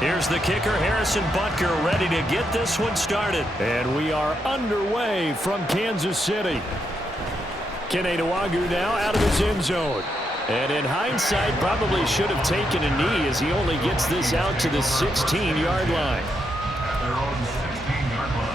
Here's the kicker, Harrison Butker, ready to get this one started. And we are underway from Kansas City. Kenetuagu now out of his end zone. And in hindsight, probably should have taken a knee as he only gets this out to the 16-yard line. They're on the 16-yard line.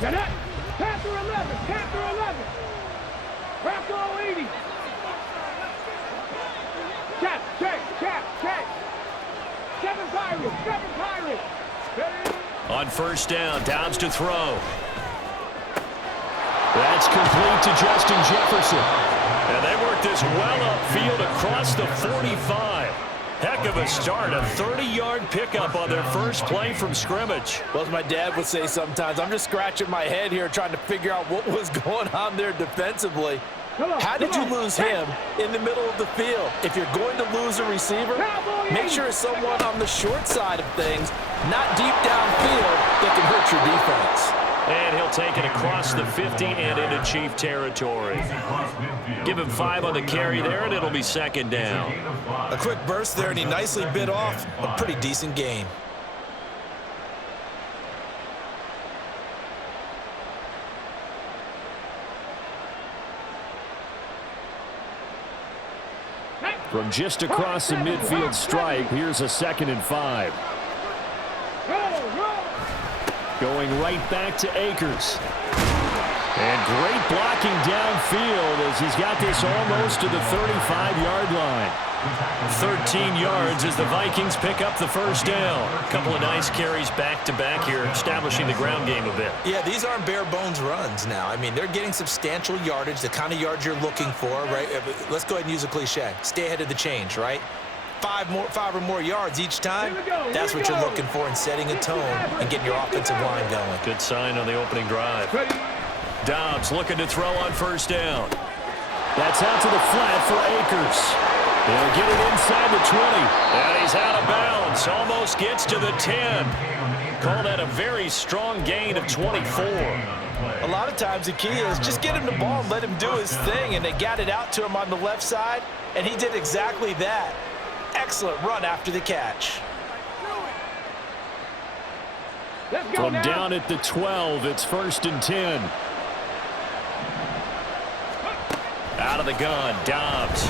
Get it! Panther 11! Panther 11! Rocco 80! Check! Seven Pirates! On first down, Dobbs to throw. That's complete to Justin Jefferson. And they work this well upfield across the 45. Heck of a start, a 30-yard pickup on their first play from scrimmage. Well, as my dad would say sometimes, I'm just scratching my head here trying to figure out what was going on there defensively. How did you lose him in the middle of the field? If you're going to lose a receiver, make sure it's someone on the short side of things, not deep downfield, that can hurt your defense. And he'll take it across the 50 and into Chief territory. Give him 5 on the carry there, and it'll be second down. A quick burst there, and he nicely bit off a pretty decent gain. From just across the midfield stripe, here's a 2nd and 5. Going right back to Akers. And great blocking downfield as he's got this almost to the 35-yard line. 13 yards as the Vikings pick up the first down. A couple of nice carries back-to-back here, establishing the ground game a bit. Yeah, these aren't bare-bones runs now. I mean, they're getting substantial yardage, the kind of yards you're looking for, right? Let's go ahead and use a cliche. Stay ahead of the change, right? 5 or more yards each time, that's what you're looking for in setting a tone and getting your offensive line going. Good sign on the opening drive. Dobbs looking to throw on first down. That's out to the flat for Akers. He'll get it inside the 20. And he's out of bounds. Almost gets to the 10. Call that a very strong gain of 24. A lot of times the key is just get him the ball and let him do his thing, and they got it out to him on the left side, and he did exactly that. Excellent run after the catch. From down at the 12, it's 1st and 10. Out of the gun, Dobbs.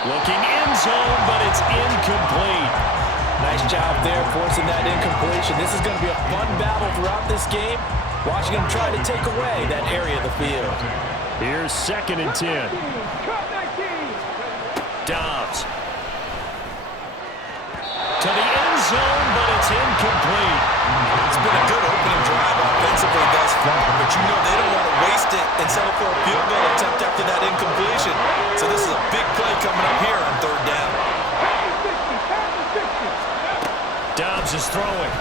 Looking end zone, but it's incomplete. Nice job there forcing that incompletion. This is going to be a fun battle throughout this game. Watching him try to take away that area of the field. Here's 2nd and 10. Dobbs. To the end zone, but it's incomplete. It's been a good opening drive offensively thus far, but you know they don't want to waste it and settle for a field goal attempt after that incompletion. So this is a big play coming up here on 3rd down. Dobbs is throwing.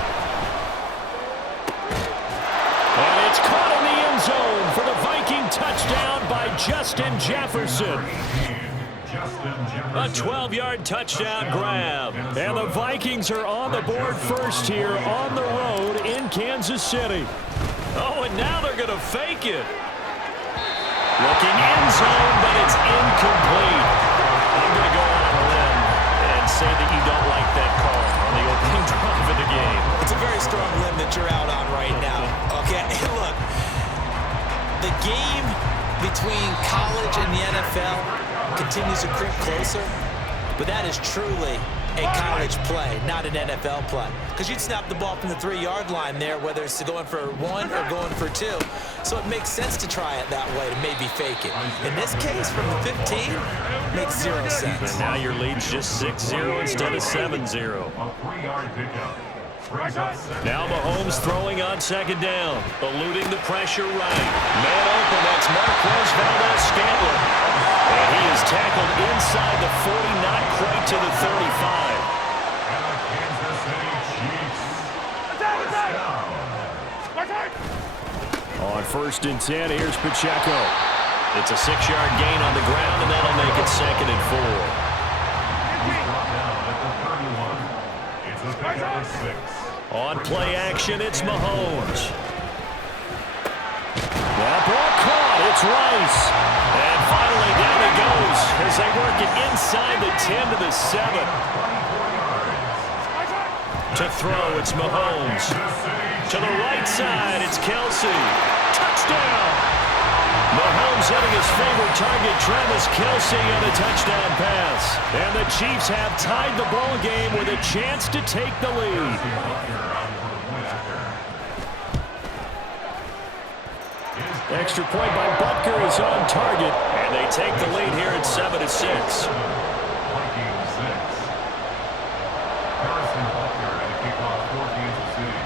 And it's caught in the end zone for the Viking touchdown by Justin Jefferson. A 12-yard touchdown grab. And the Vikings are on the board first here on the road in Kansas City. Oh, and now they're going to fake it. Looking end zone, but it's incomplete. I'm going to go on a limb and say that you don't like that call on the opening drive of the game. It's a very strong limb that you're out on right now. Okay, look, the game between college and the NFL continues to creep closer, but that is truly a college play, not an NFL play. Because you'd snap the ball from the 3-yard line there, whether it's going for 1 or going for 2. So it makes sense to try it that way to maybe fake it. In this case, from the 15, makes 0 sense. And now your lead's just 6-0 instead of 7-0. Now Mahomes throwing on 2nd down, eluding the pressure right. Man open, that's Marquez Valdes-Scantling. And he is tackled inside the 40, not quite to the 35. On 1st and 10, here's Pacheco. It's a 6-yard gain on the ground, and that'll make it 2nd and 4. The pick up 6. On play action, it's Mahomes. That ball caught. It's Rice. And finally down he goes as they work it inside the 10 to the 7. To throw, it's Mahomes. To the right side, it's Kelsey. Touchdown! Mahomes hitting his favorite target, Travis Kelsey, on a touchdown pass. And the Chiefs have tied the ball game with a chance to take the lead. Extra point by Butker is on target, and they take the lead here at 7-6. Vikings 6. Harrison Butker at a kickoff for Kansas City.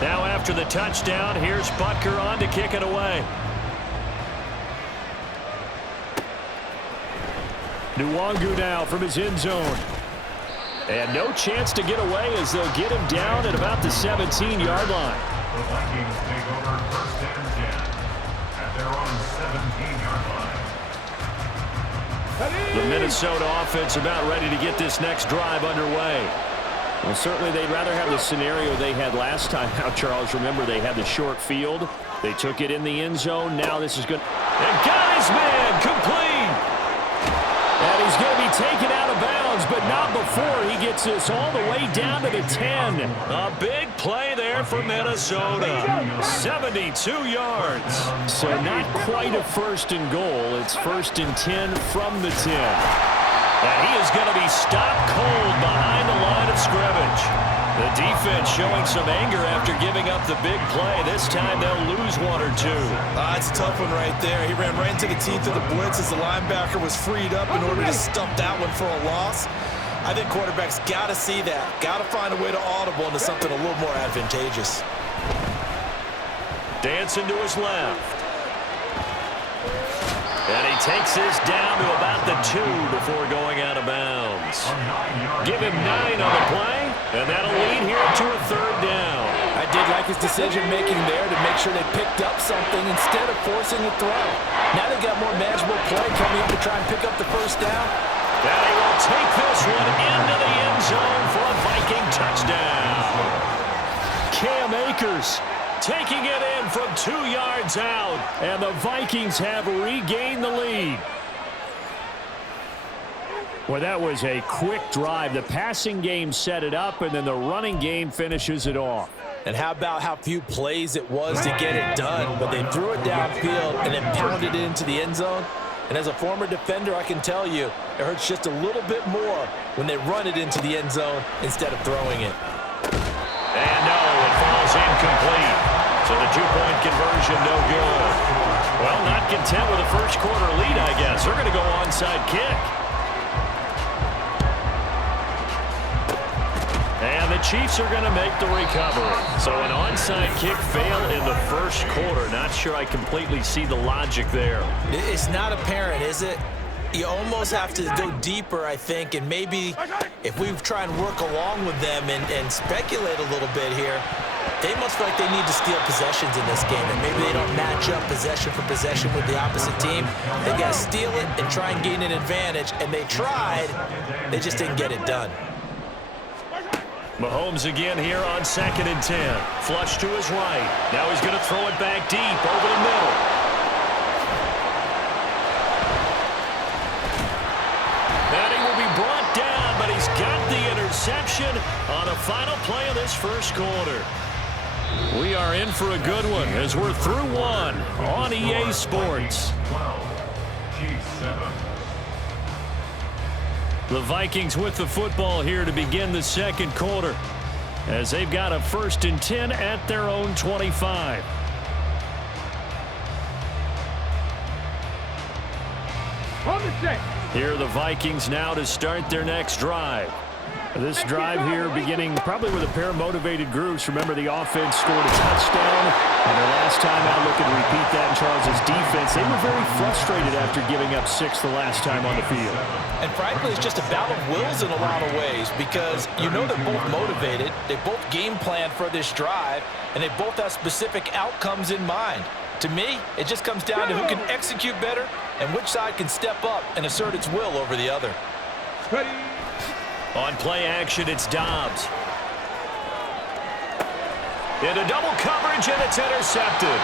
Now after the touchdown, here's Butker on to kick it away. Nwangu now from his end zone. And no chance to get away as they'll get him down at about the 17-yard line. The Vikings take over 1st and 10 at their own 17-yard line. The Minnesota offense about ready to get this next drive underway. Well, certainly they'd rather have the scenario they had last time out, Charles. Remember, they had the short field. They took it in the end zone. Now this is good. And Geisman complete. And he's going to be taken out of bounds, but not before he gets this all the way down to the 10. A big play there for Minnesota. 72 yards. So not quite a 1st and goal. It's 1st and 10 from the 10. And he is going to be stopped cold behind the line of scrimmage. The defense showing some anger after giving up the big play. This time they'll lose 1 or 2. It's a tough one right there. He ran right into the teeth of the blitz as the linebacker was freed up in order to stuff that one for a loss. I think quarterbacks got to see that. Got to find a way to audible into something a little more advantageous. Dancing to his left. And he takes this down to about the 2 before going out of bounds. Give him 9 on the play, and that'll lead here to a 3rd down. I did like his decision-making there to make sure they picked up something instead of forcing a throw. Now they've got more manageable play coming up to try and pick up the 1st down. And he will take this one into the end zone for a Viking touchdown. Cam Akers taking it in from 2 yards out, and the Vikings have regained the lead. Well, that was a quick drive. The passing game set it up, and then the running game finishes it off. And how about how few plays it was to get it done, but they threw it downfield and then pounded it into the end zone. And as a former defender, I can tell you, it hurts just a little bit more when they run it into the end zone instead of throwing it. And no, it falls incomplete. So the 2-point conversion, no good. Well, not content with a 1st quarter lead, I guess. They're going to go onside kick. And the Chiefs are going to make the recovery. So an onside kick fail in the 1st quarter. Not sure I completely see the logic there. It's not apparent, is it? You almost have to go deeper, I think, and maybe if we try and work along with them and speculate a little bit here, they must feel like they need to steal possessions in this game, and maybe they don't match up possession for possession with the opposite team. They got to steal it and try and gain an advantage, and they tried. They just didn't get it done. Mahomes again here on 2nd and 10. Flush to his right. Now he's going to throw it back deep over the middle. And he will be brought down, but he's got the interception on the final play of this 1st quarter. We are in for a good one as we're through 1 on EA Sports. 12. Chiefs 7. The Vikings with the football here to begin the 2nd quarter as they've got a 1st and 10 at their own 25. On the set. Here are the Vikings now to start their next drive. This drive here beginning probably with a pair of motivated groups. Remember, the offense scored a touchdown, and their last time out looking to repeat that in Charles' defense. They were very frustrated after giving up 6 the last time on the field. And frankly, it's just a battle of wills in a lot of ways because you know they're both motivated, they both game plan for this drive, and they both have specific outcomes in mind. To me, it just comes down to who can execute better and which side can step up and assert its will over the other. Ready. On play action, it's Dobbs. Into double coverage, and it's intercepted.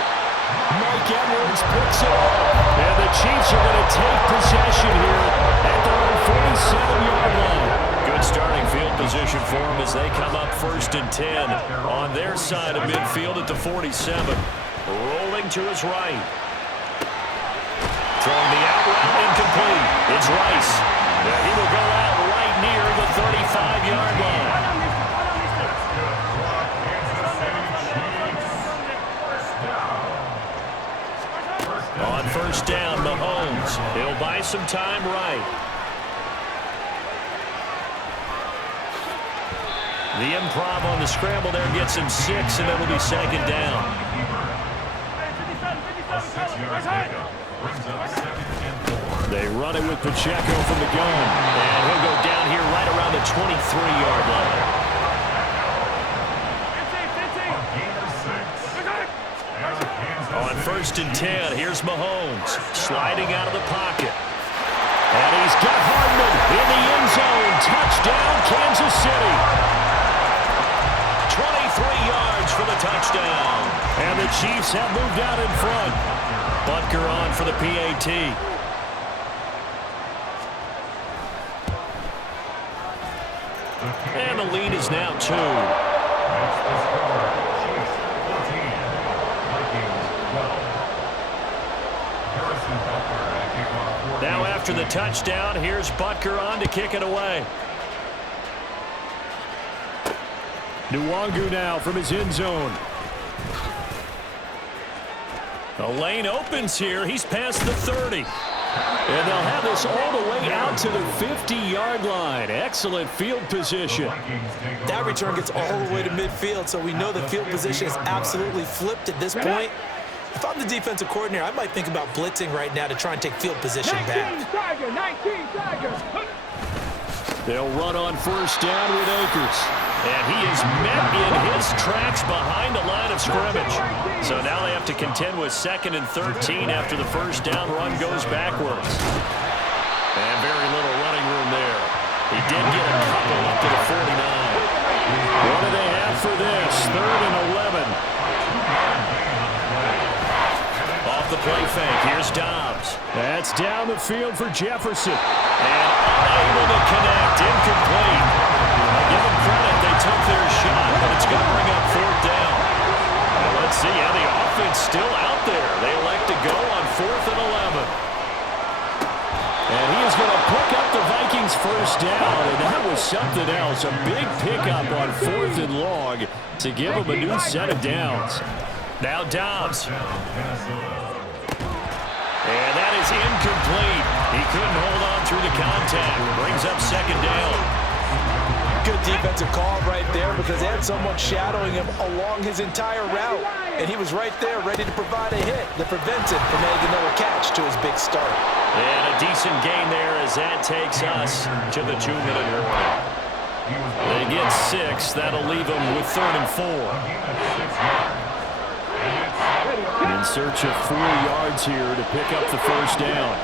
Mike Edwards picks it up. And the Chiefs are going to take possession here at their own 47-yard line. Good starting field position for them as they come up 1st and 10 on their side of midfield at the 47. Rolling to his right. Throwing the out route incomplete. It's Rice. He will go out right near the 35-yard line. On 1st down, Mahomes. He'll buy some time right. The improv on the scramble there gets him 6, and it'll be 2nd down. They run it with Pacheco from the gun. And he'll go down here right around the 23-yard line. On 1st and 10, here's Mahomes sliding out of the pocket. And he's got Hardman in the end zone. Touchdown, Kansas City. 23 yards for the touchdown. And the Chiefs have moved out in front. Butker on for the PAT. And the lead is now 2. Now after the touchdown, here's Butker on to kick it away. Nwangu now from his end zone. The lane opens here. He's past the 30. And they'll have this all the way out to the 50-yard line. Excellent field position. That return gets all the way to midfield, so we know the field position is absolutely flipped at this point. If I'm the defensive coordinator, I might think about blitzing right now to try and take field position back. 19 Tiger. They'll run on 1st down with Akers. And he is met in his tracks behind the line of scrimmage. So now they have to contend with 2nd and 13 after the 1st down run goes backwards. And very little running room there. He did get a couple up to the 49. What do they have for this? 3rd and 11. Off the play fake, here's Dobbs. That's down the field for Jefferson. And unable to connect, incomplete. Give them credit, they took their shot, but it's going to bring up 4th down. Well, let's see how the offense still out there. They elect to go on 4th and 11. And he is going to pick up the Vikings 1st down, and that was something else. A big pickup on 4th and long to give them a new set of downs. Now Dobbs. And that is incomplete. He couldn't hold on through the contact. Brings up 2nd down. Good defensive call right there because they had someone shadowing him along his entire route. And he was right there ready to provide a hit that prevents him from adding another catch to his big start. And a decent gain there as that takes us to the 2-minute warning. They get 6. That'll leave them with 3rd and 4. In search of 4 yards here to pick up the 1st down.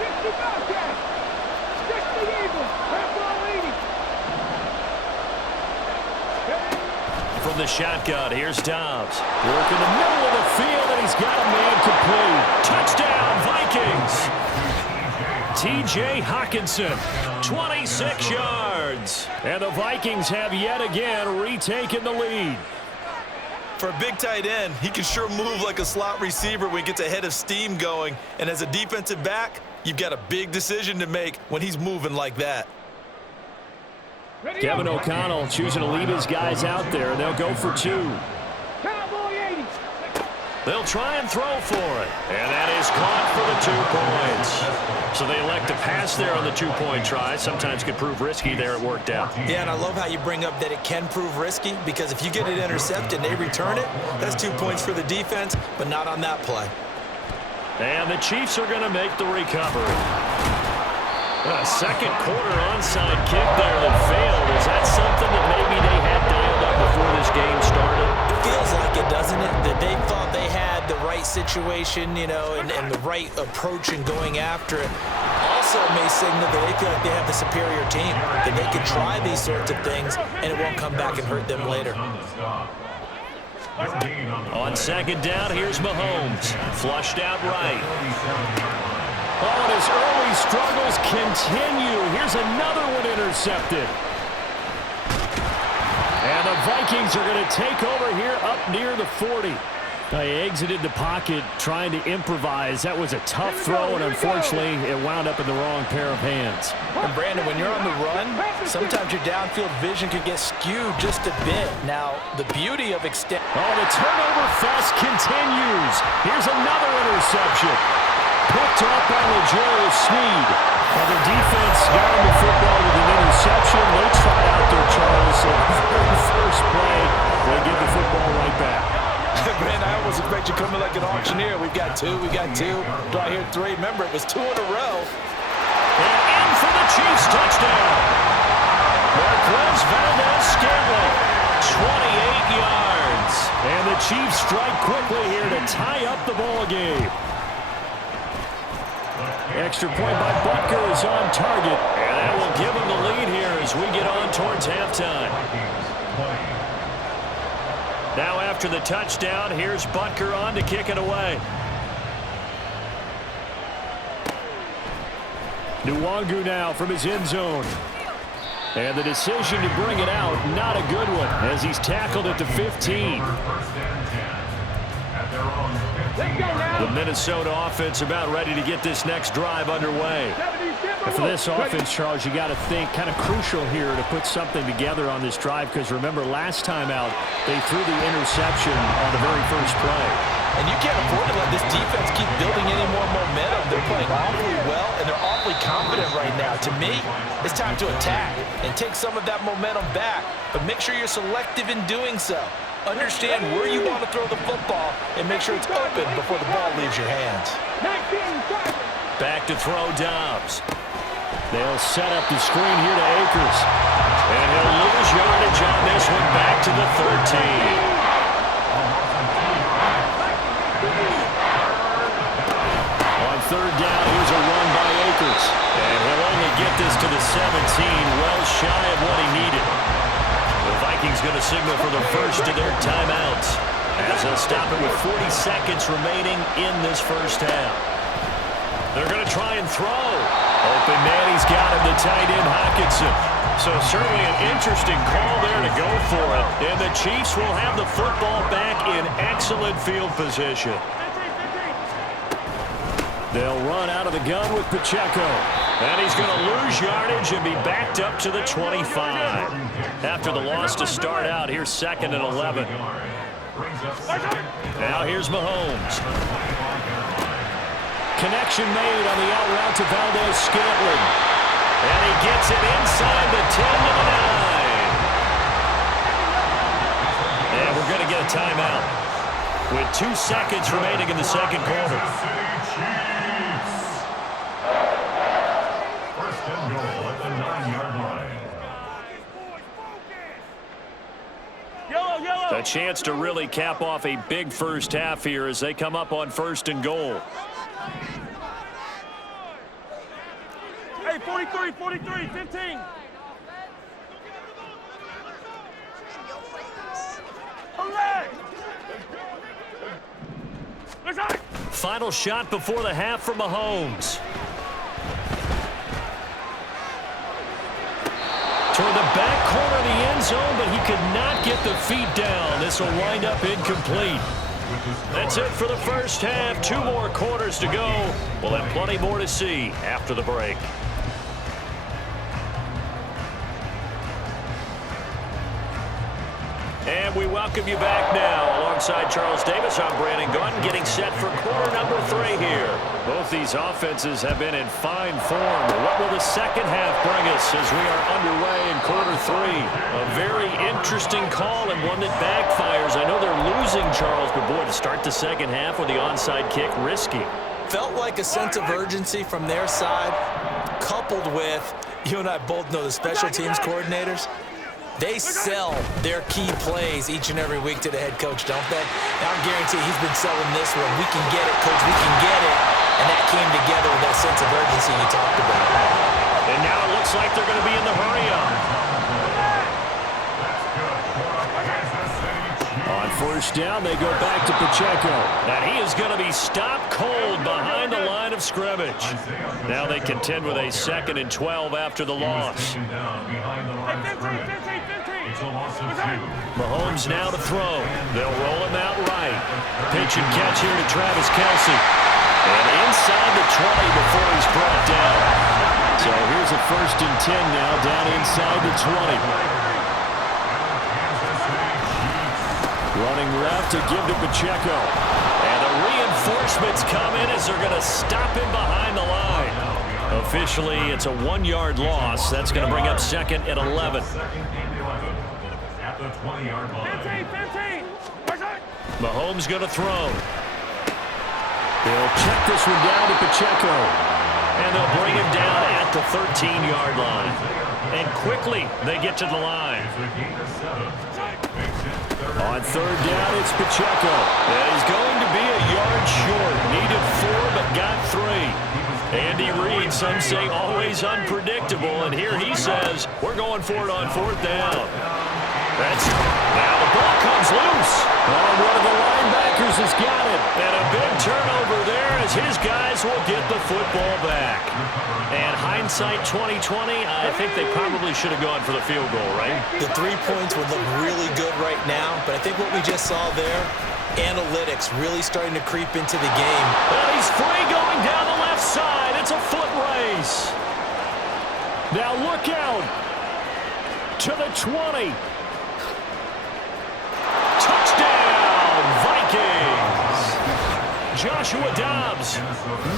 From the shotgun, here's Dobbs. Work in the middle of the field, and he's got a man complete. Touchdown, Vikings! T.J. Hawkinson, 26 yards. And the Vikings have yet again retaken the lead. For a big tight end, he can sure move like a slot receiver when he gets a head of steam going. And as a defensive back, you've got a big decision to make when he's moving like that. Kevin O'Connell choosing to leave his guys out there. They'll go for 2. Cowboy 80. They'll try and throw for it. And that is caught for the 2 points. So they elect to pass there on the 2-point try. Sometimes could prove risky there. It worked out. Yeah, and I love how you bring up that it can prove risky because if you get it intercepted and they return it, that's 2 points for the defense, but not on that play. And the Chiefs are going to make the recovery. A second quarter onside kick there that failed. Is that something that maybe they had dialed up before this game started? feels like it, doesn't it? That they thought they had the right situation, you know, and the right approach in going after it. Also may signal that they feel like they have the superior team, that they can try these sorts of things, and it won't come back and hurt them later. On second down, here's Mahomes. Flushed out right. Oh, and his early struggles continue. Here's another one intercepted. And the Vikings are going to take over here up near the 40. They exited the pocket trying to improvise. That was a tough throw, and unfortunately, it wound up in the wrong pair of hands. And Brandon, when you're on the run, sometimes your downfield vision could get skewed just a bit. Now, the beauty of extend. Oh, the turnover fest continues. Here's another interception. Picked up by L'Jarius Sneed. And the defense got him the football with an interception. They tried out there, Charles. So the very first play, they give the football right back. Man, I almost expect you coming like an auctioneer. We've got two. Do I hear three? Remember, it was 2 in a row. And in for the Chiefs touchdown. Marquez Valdez-Scantling, 28 yards. And the Chiefs strike quickly here to tie up the ball game. Extra point by Butker is on target. And that will give him the lead here as we get on towards halftime. Now after the touchdown, here's Butker on to kick it away. Nwangu now from his end zone. And the decision to bring it out, not a good one, as he's tackled at the 15. The Minnesota offense about ready to get this next drive underway. And for this offense, Charles, you got to think kind of crucial here to put something together on this drive, because remember, last time out, they threw the interception on the very first play. And you can't afford to let this defense keep building any more momentum. They're playing awfully well, and they're awfully confident right now. To me, it's time to attack and take some of that momentum back, but make sure you're selective in doing so. Understand where you want to throw the football and make sure it's open before the ball leaves your hands. Back to throw Dobbs. They'll set up the screen here to Akers. And he'll lose yardage on this one back to the 13. On third down, here's a run by Akers. And he'll only get this to the 17, well shy of what he needed. The Vikings going to signal for the first of their timeouts, as they'll stop it with 40 seconds remaining in this first half. They're going to try and throw. Open man, he's got him, the tight end, Hockenson. So certainly an interesting call there to go for it. And the Chiefs will have the football back in excellent field position. They'll run out of the gun with Pacheco. And he's going to lose yardage and be backed up to the 25. After the loss to start out, here's 2nd and 11. Now here's Mahomes. Connection made on the out route to Valdez-Scantling. And he gets it inside the 10 to the 9. And we're going to get a timeout with 2 seconds remaining in the second quarter. First and goal at the 9-yard line. A chance to really cap off a big first half here as they come up on 1st and goal. Hey, 43, 15. Final shot before the half for Mahomes. Toward the back corner of the end zone, but he could not get the feet down. This will wind up incomplete. That's it for the first half. 2 more quarters to go. We'll have plenty more to see after the break. And we welcome you back now. Alongside Charles Davis, I'm Brandon Gunn, getting set for quarter number 3 here. Both these offenses have been in fine form. What will the second half bring us as we are underway in quarter 3? A very interesting call and one that backfires. I know they're losing, Charles, but boy, to start the second half with the onside kick, risky. Felt like a sense of urgency from their side, coupled with, you and I both know the special teams coordinators. They sell their key plays each and every week to the head coach, don't they? And I guarantee he's been selling this one. We can get it, coach, we can get it. And that came together with that sense of urgency you talked about. And now it looks like they're going to be in the hurry-up. On first down, they go back to Pacheco. And he is going to be stopped cold behind the line of scrimmage. Now they contend with a 2nd and 12 after the loss. Mahomes now to throw. They'll roll him out right. Pitch and catch here to Travis Kelce. And inside the 20 before he's brought down. So here's a 1st and 10 now down inside the 20. Running left to give to Pacheco. And the reinforcements come in as they're going to stop him behind the line. Officially, it's a 1-yard loss. That's going to bring up 2nd and 11. At the 20-yard line. 15. Mahomes going to throw. They'll check this one down to Pacheco. And they'll bring him down at the 13-yard line. And quickly, they get to the line. On 3rd down, it's Pacheco. And he's going to be a yard short. Needed 4, but got 3. Andy Reid, some say always unpredictable. And here he says, we're going for it on 4th down. Now the ball comes loose. Oh, one of the linebackers has got it. And a big turnover there as his guys will get the football back. And hindsight 2020, I think they probably should have gone for the field goal, right? The 3 points would look really good right now, but I think what we just saw there, analytics really starting to creep into the game. Well, he's free going down the left side. It's a foot race. Now look out to the 20. Touchdown, Vikings! Joshua Dobbs,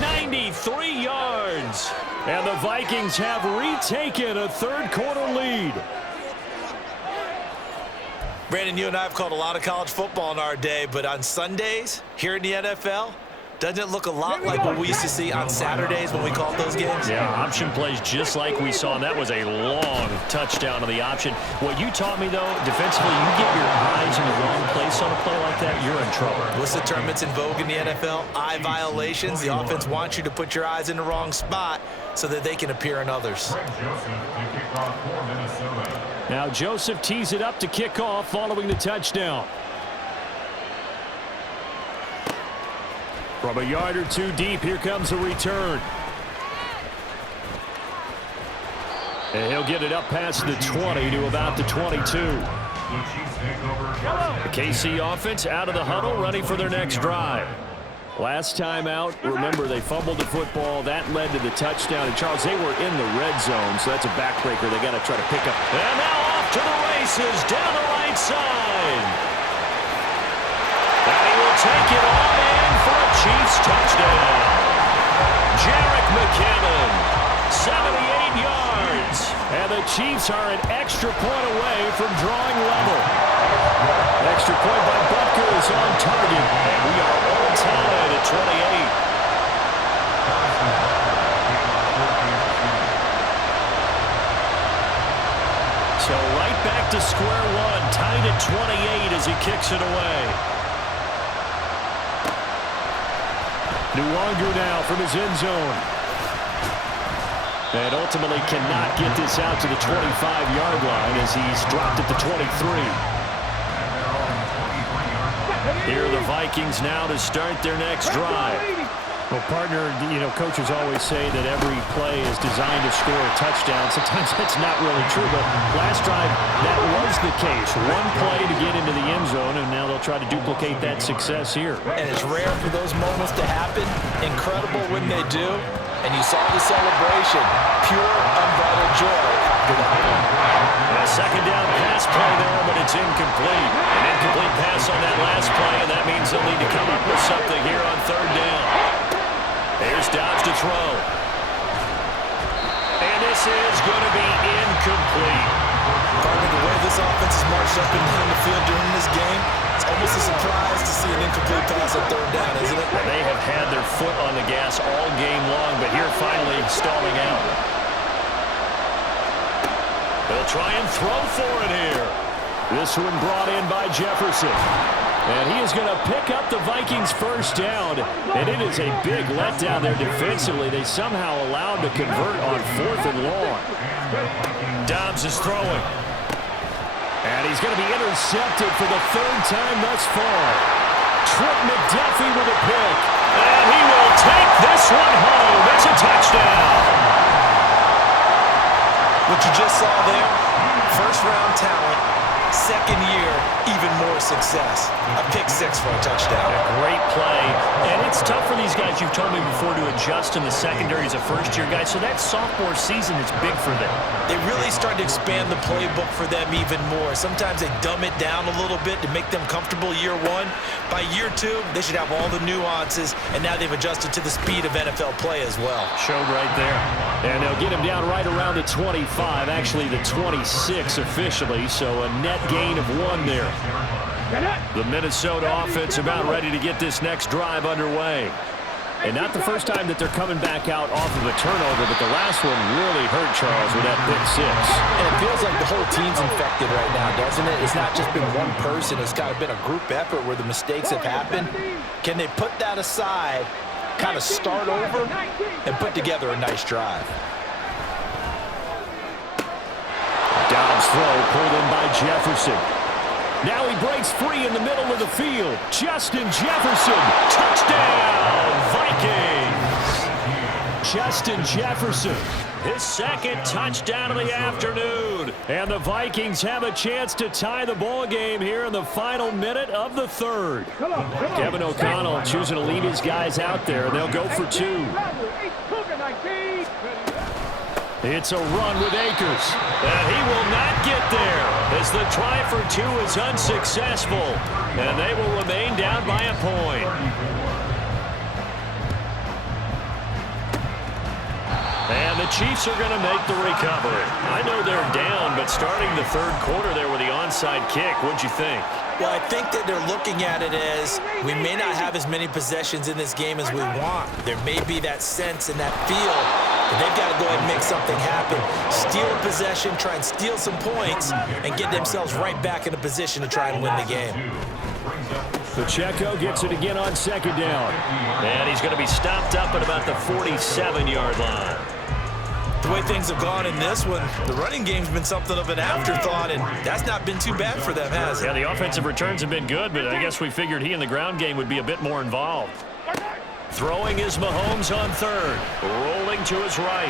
93 yards. And the Vikings have retaken a 3rd-quarter lead. Brandon, you and I have called a lot of college football in our day, but on Sundays here in the NFL, doesn't it look a lot like what we used to see on Saturdays when we called those games? Yeah, option plays just like we saw, and that was a long touchdown on the option. What you taught me, though, defensively, you get your eyes in the wrong place on a play like that, you're in trouble. What's the term that's in vogue in the NFL? Eye violations. The offense wants you to put your eyes in the wrong spot so that they can appear in others. Now Joseph tees it up to kick off following the touchdown. From a yard or 2 deep, here comes a return. And he'll get it up past the 20 to about the 22. The KC offense out of the huddle, ready for their next drive. Last time out, remember, they fumbled the football. That led to the touchdown. And, Charles, they were in the red zone, so that's a backbreaker they got to try to pick up. And now off to the races down the right side. And he will take it on in for a Chiefs touchdown. Jarek McKinnon, 78 yards. And the Chiefs are an extra point away from drawing level. Extra point by Butker is on target. And we are all tied at 28. So right back to square one, tied at 28 as he kicks it away. Nwangu now from his end zone. And ultimately cannot get this out to the 25-yard line as he's dropped at the 23. Here are the Vikings now to start their next drive. Well, partner, you know, coaches always say that every play is designed to score a touchdown. Sometimes that's not really true, but last drive, that was the case. One play to get into the end zone, and now they'll try to duplicate that success here. And it's rare for those moments to happen. Incredible when they do. And you saw the celebration. Pure, unbridled joy after that. A second down pass play there, but it's incomplete. An incomplete pass on that last play, and that means they'll need to come up with something here on 3rd down. Here's Dobbs to throw. And this is going to be incomplete. Partner, the way this offense has marched up and down the field during this game, it's almost a surprise to see an incomplete pass on 3rd down, isn't it? They have had their foot on the gas all game long, but here finally stalling out. They'll try and throw for it here. This one brought in by Jefferson. And he is going to pick up the Vikings first down. And it is a big letdown there defensively. They somehow allowed to convert on 4th and long. Dobbs is throwing. And he's going to be intercepted for the 3rd time thus far. Trent McDuffie with a pick. And he will take this one home. It's a touchdown. What you just saw there, first-round talent, second year, even more success. A pick 6 for a touchdown. A great play. And it's tough for these guys, you've told me before, to adjust in the secondary as a first-year guy. So that sophomore season is big for them. They really started to expand the playbook for them even more. Sometimes they dumb it down a little bit to make them comfortable year 1. By year 2, they should have all the nuances, and now they've adjusted to the speed of NFL play as well. Showed right there. And they'll get him down right around the 25, actually the 26 officially, so a net gain of 1 there. The Minnesota offense about ready to get this next drive underway. And not the first time that they're coming back out off of a turnover, but the last one really hurt Charles with that pick 6. And it feels like the whole team's infected right now, doesn't it? It's not just been one person. It's kind of been a group effort where the mistakes have happened. Can they put that aside, kind of start over, and put together a nice drive? Dobbs throw pulled in by Jefferson. Now he breaks free in the middle of the field. Justin Jefferson, touchdown, Vikings. Justin Jefferson, his 2nd touchdown of the afternoon. And the Vikings have a chance to tie the ball game here in the final minute of the 3rd. Kevin O'Connell choosing to leave his guys out there. They'll go for 2. It's a run with Akers. And he will not get there as the try for 2 is unsuccessful. And they will remain down by a point. And the Chiefs are going to make the recovery. I know they're down, but starting the 3rd quarter there with the onside kick, what'd you think? Well, I think that they're looking at it as we may not have as many possessions in this game as we want. There may be that sense and that feel that they've got to go ahead and make something happen. Steal a possession, try and steal some points, and get themselves right back in a position to try and win the game. Pacheco gets it again on 2nd down. And he's going to be stopped up at about the 47-yard line. The way things have gone in this one, the running game's been something of an afterthought, and that's not been too bad for them, has it? Yeah, the offensive returns have been good, but I guess we figured he in the ground game would be a bit more involved. Throwing is Mahomes on 3rd. Rolling to his right.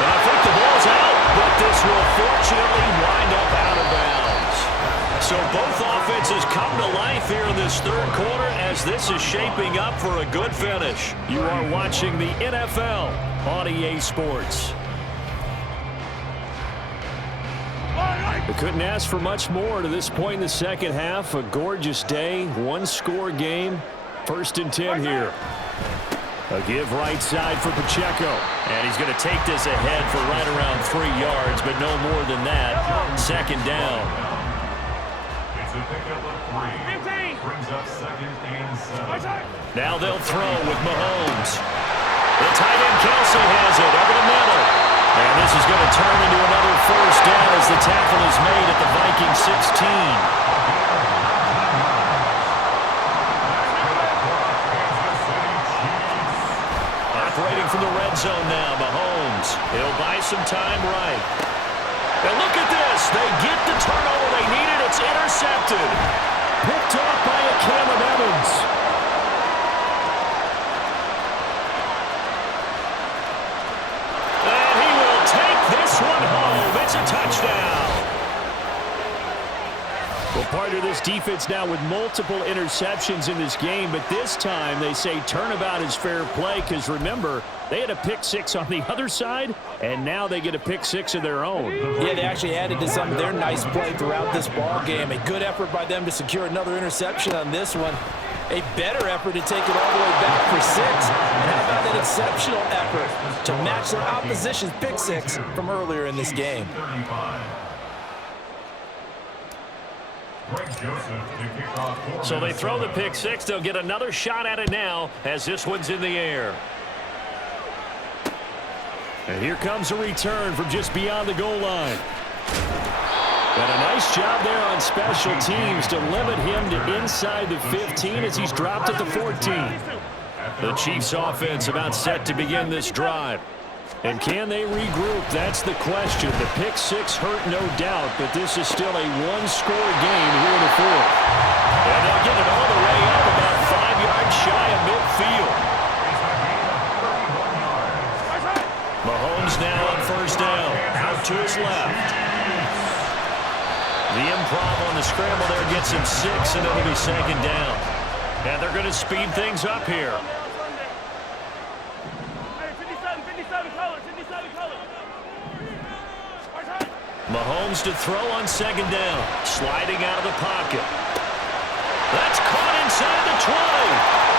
And I think the ball's out, but this will fortunately wind up out of bounds. So both offenses come to life here in this 3rd quarter as this is shaping up for a good finish. You are watching the NFL on EA Sports. They couldn't ask for much more to this point in the 2nd half. A gorgeous day, 1-score game. 1st and 10 here. A give right side for Pacheco. And he's going to take this ahead for right around 3 yards, but no more than that. 2nd down. It's a pickup of 3. Brings up 2nd and 7. Now they'll throw with Mahomes. The tight end Kelsey has it over the middle. And this is going to turn into another 1st down as the tackle is made at the Vikings 16. Operating from the red zone now, Mahomes. He'll buy some time right. And look at this. They get the turnover they needed. It's intercepted. Picked off by a Caleb Evans. And he will take this one home. It's a touchdown. Well, part of this defense now with multiple interceptions in this game, but this time they say turnabout is fair play because, remember, they had a pick 6 on the other side, and now they get a pick 6 of their own. Yeah, they actually added to some of their nice play throughout this ball game. A good effort by them to secure another interception on this one. A better effort to take it all the way back for 6. And how about an exceptional effort to match their opposition's pick 6 from earlier in this game? So they throw the pick 6. They'll get another shot at it now as this one's in the air. And here comes a return from just beyond the goal line. And a nice job there on special teams to limit him to inside the 15 as he's dropped at the 14. The Chiefs offense about set to begin this drive. And can they regroup? That's the question. The pick six hurt, no doubt, but this is still a one-score game here in the fourth. And they'll get it all the way up about 5 yards shy of midfield. Mahomes now on first down. Out to his left. The improv on the scramble there gets him 6, and it'll be second down. And they're going to speed things up here. Mahomes to throw on second down. Sliding out of the pocket. That's caught inside the 20.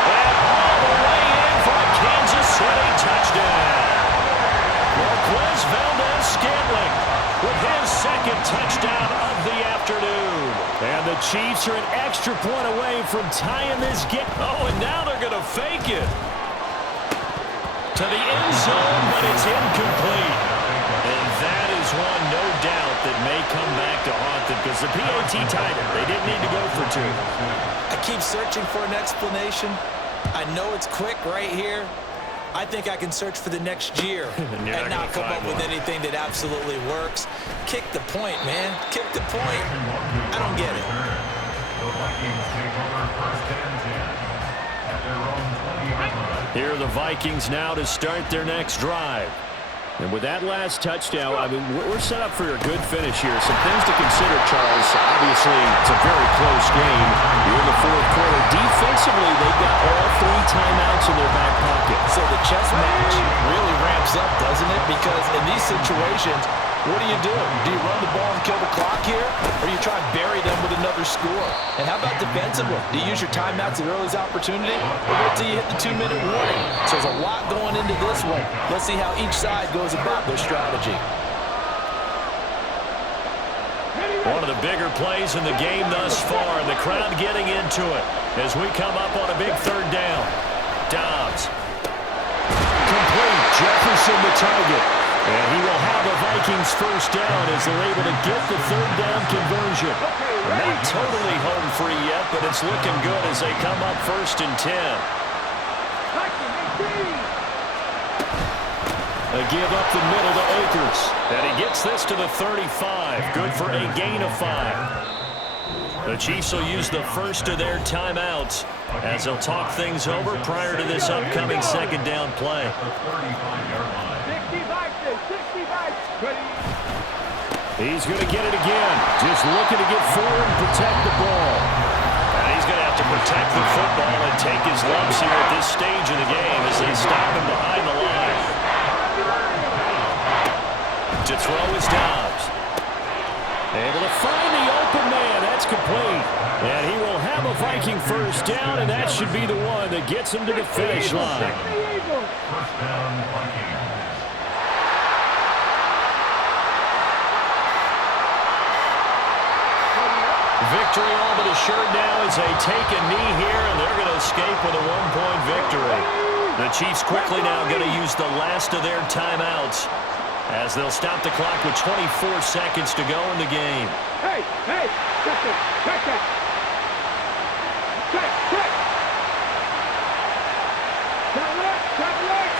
And all the way in for a Kansas City touchdown. Marquez Valdez-Scantling with his second touchdown of the afternoon. And the Chiefs are an extra point away from tying this game. Oh, and now they're going to fake it. To the end zone, but it's incomplete. And that is one, no doubt, that may come back to haunt them because the PAT tied it. They didn't need to go for 2. I keep searching for an explanation. I know it's quick right here. I think I can search for the next year and not come up with anything that absolutely works. Kick the point, man. Kick the point. I don't get it. The Vikings take over first and 10 at their own 20-yard line. Here are the Vikings now to start their next drive. And with that last touchdown, I mean, we're set up for a good finish here. Some things to consider, Charles. Obviously, it's a very close game. You're in the fourth quarter. Defensively, they've got all 3 timeouts in their back pocket. So the chess match really ramps up, doesn't it? Because in these situations, what do? Do you run the ball and kill the clock here? Or you try and bury them with another score? And how about defensively? Do you use your timeouts at earliest opportunity? Or wait till you hit the 2-minute warning? So there's a lot going into this one. Let's see how each side goes about their strategy. One of the bigger plays in the game thus far, and the crowd getting into it as we come up on a big third down. Dobbs. Complete. Jefferson the target. And he will have a Vikings first down as they're able to get the third down conversion. Not totally home free yet, but it's looking good as they come up first and 10. A give up the middle to Akers. And he gets this to the 35. Good for a gain of 5. The Chiefs will use the first of their timeouts as they'll talk things over prior to this upcoming second down play. He's going to get it again. Just looking to get forward and protect the ball. And he's going to have to protect the football and take his lumps here at this stage of the game as they stop him behind the line. To throw is Dobbs. Able to find the open man. That's complete. And he will have a Viking first down, and that should be the one that gets him to the finish line. First down, Vikings. Victory all but assured now as they take a knee here, and they're going to escape with a 1-point victory. The Chiefs quickly now going to use the last of their timeouts as they'll stop the clock with 24 seconds to go in the game. Hey, check that. Check. Travel left.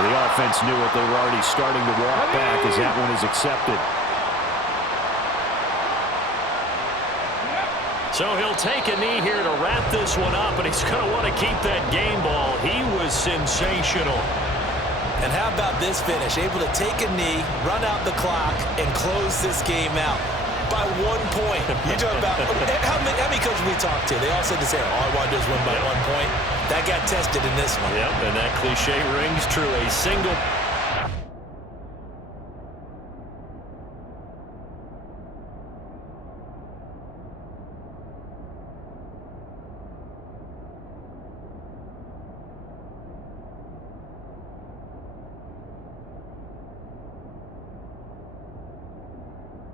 The offense knew it. They were already starting to walk back as that one is accepted. So he'll take a knee here to wrap this one up, and he's going to want to keep that game ball. He was sensational. And how about this finish? Able to take a knee, run out the clock, and close this game out by 1 point. You talk about how many coaches we talked to? They all said the same. All I want to do is win by 1 point. That got tested in this one. Yep, and that cliche rings true. A single